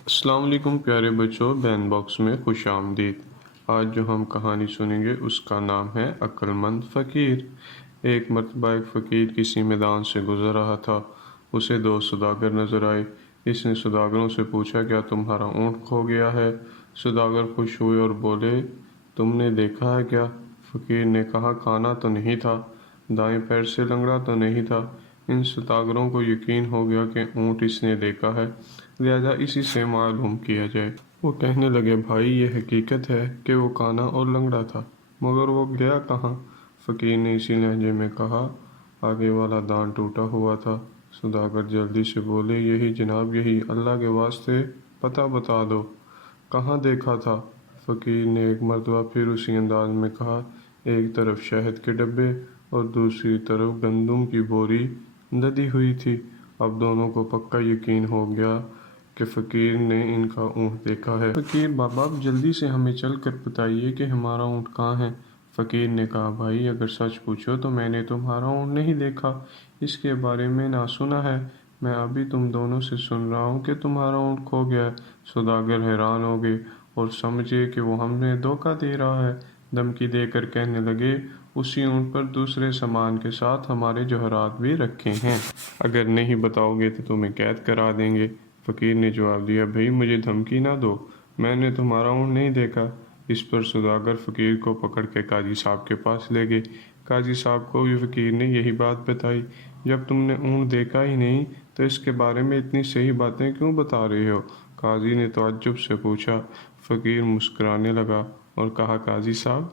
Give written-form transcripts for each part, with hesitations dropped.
السلام علیکم پیارے بچوں، بین باکس میں خوش آمدید۔ آج جو ہم کہانی سنیں گے اس کا نام ہے عقل مند فقیر۔ ایک مرتبہ ایک فقیر کسی میدان سے گزر رہا تھا۔ اسے دو سوداگر نظر آئے۔ اس نے سوداگروں سے پوچھا، کیا تمہارا اونٹ کھو گیا ہے؟ سوداگر خوش ہوئے اور بولے، تم نے دیکھا ہے کیا؟ فقیر نے کہا، کانا تو نہیں تھا، دائیں پیر سے لنگڑا تو نہیں تھا۔ ان سوداگروں کو یقین ہو گیا کہ اونٹ اس نے دیکھا ہے، لہذا اسی سے معلوم کیا جائے۔ وہ کہنے لگے، بھائی یہ حقیقت ہے کہ وہ کانا اور لنگڑا تھا، مگر وہ گیا کہاں؟ فقیر نے اسی لہجے میں کہا، آگے والا دانت ٹوٹا ہوا تھا۔ سوداگر جلدی سے بولے، یہی جناب یہی، اللہ کے واسطے پتہ بتا دو، کہاں دیکھا تھا؟ فقیر نے ایک مرتبہ پھر اسی انداز میں کہا، ایک طرف شہد کے ڈبے اور دوسری طرف گندم کی بوری لدی ہوئی تھی۔ اب دونوں کو پکا یقین ہو گیا کہ فقیر نے ان کا اونٹ دیکھا ہے۔ فقیر بابا، اب جلدی سے ہمیں چل کر بتائیے کہ ہمارا اونٹ کہاں ہے؟ فقیر نے کہا، بھائی اگر سچ پوچھو تو میں نے تمہارا اونٹ نہیں دیکھا، اس کے بارے میں نہ سنا ہے۔ میں ابھی تم دونوں سے سن رہا ہوں کہ تمہارا اونٹ کھو گیا ہے۔ سوداگر حیران ہو گئے اور سمجھے کہ وہ ہمیں دھوکہ دے رہا ہے۔ دھمکی دے کر کہنے لگے، اسی اونٹ پر دوسرے سامان کے ساتھ ہمارے جوہرات بھی رکھے ہیں، اگر نہیں بتاؤ گے تو تمہیں قید کرا دیں گے۔ فقیر نے جواب دیا، بھئی مجھے دھمکی نہ دو، میں نے تمہارا اونٹ نہیں دیکھا۔ اس پر سوداگر فقیر کو پکڑ کے قاضی صاحب کے پاس لے گئے۔ قاضی صاحب کو بھی فقیر نے یہی بات بتائی۔ جب تم نے اونٹ دیکھا ہی نہیں تو اس کے بارے میں اتنی صحیح باتیں کیوں بتا رہے ہو؟ قاضی نے تعجب سے پوچھا۔ فقیر مسکرانے لگا اور کہا، قاضی صاحب،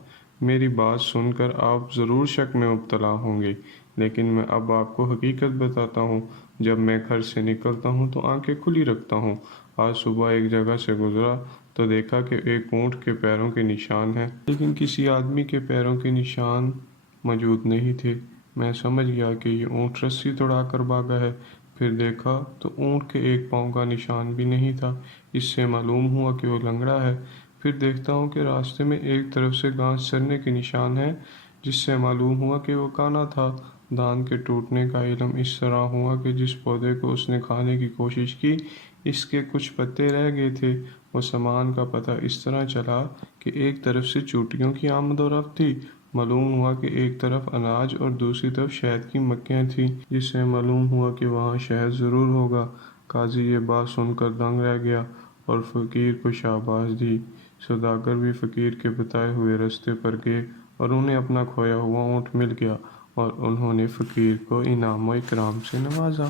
میری بات سن کر آپ ضرور شک میں مبتلا ہوں گے، لیکن میں اب آپ کو حقیقت بتاتا ہوں۔ جب میں گھر سے نکلتا ہوں تو آنکھیں کھلی رکھتا ہوں۔ آج صبح ایک جگہ سے گزرا تو دیکھا کہ ایک اونٹ کے پیروں کے نشان ہیں، لیکن کسی آدمی کے پیروں کے نشان موجود نہیں تھے۔ میں سمجھ گیا کہ یہ اونٹ رسی توڑا کر بھاگا ہے۔ پھر دیکھا تو اونٹ کے ایک پاؤں کا نشان بھی نہیں تھا، اس سے معلوم ہوا کہ وہ لنگڑا ہے۔ پھر دیکھتا ہوں کہ راستے میں ایک طرف سے گھاس چرنے کے نشان ہیں، جس سے معلوم ہوا کہ وہ کانا تھا۔ دانت کے ٹوٹنے کا علم اس طرح ہوا کہ جس پودے کو اس نے کھانے کی کوشش کی، اس کے کچھ پتے رہ گئے تھے۔ وہ سامان کا پتہ اس طرح چلا کہ ایک طرف سے چوٹیوں کی آمد و رفت تھی، معلوم ہوا کہ ایک طرف اناج اور دوسری طرف شہد کی مکھیاں تھیں، جس سے معلوم ہوا کہ وہاں شہد ضرور ہوگا۔ قاضی یہ بات سن کر دنگ رہ گیا اور فقیر کو شاباش دی۔ سوداگر بھی فقیر کے بتائے ہوئے راستے پر گئے اور انہیں اپنا کھویا ہوا اونٹ مل گیا اور انہوں نے فقیر کو انعام و اکرام سے نوازا۔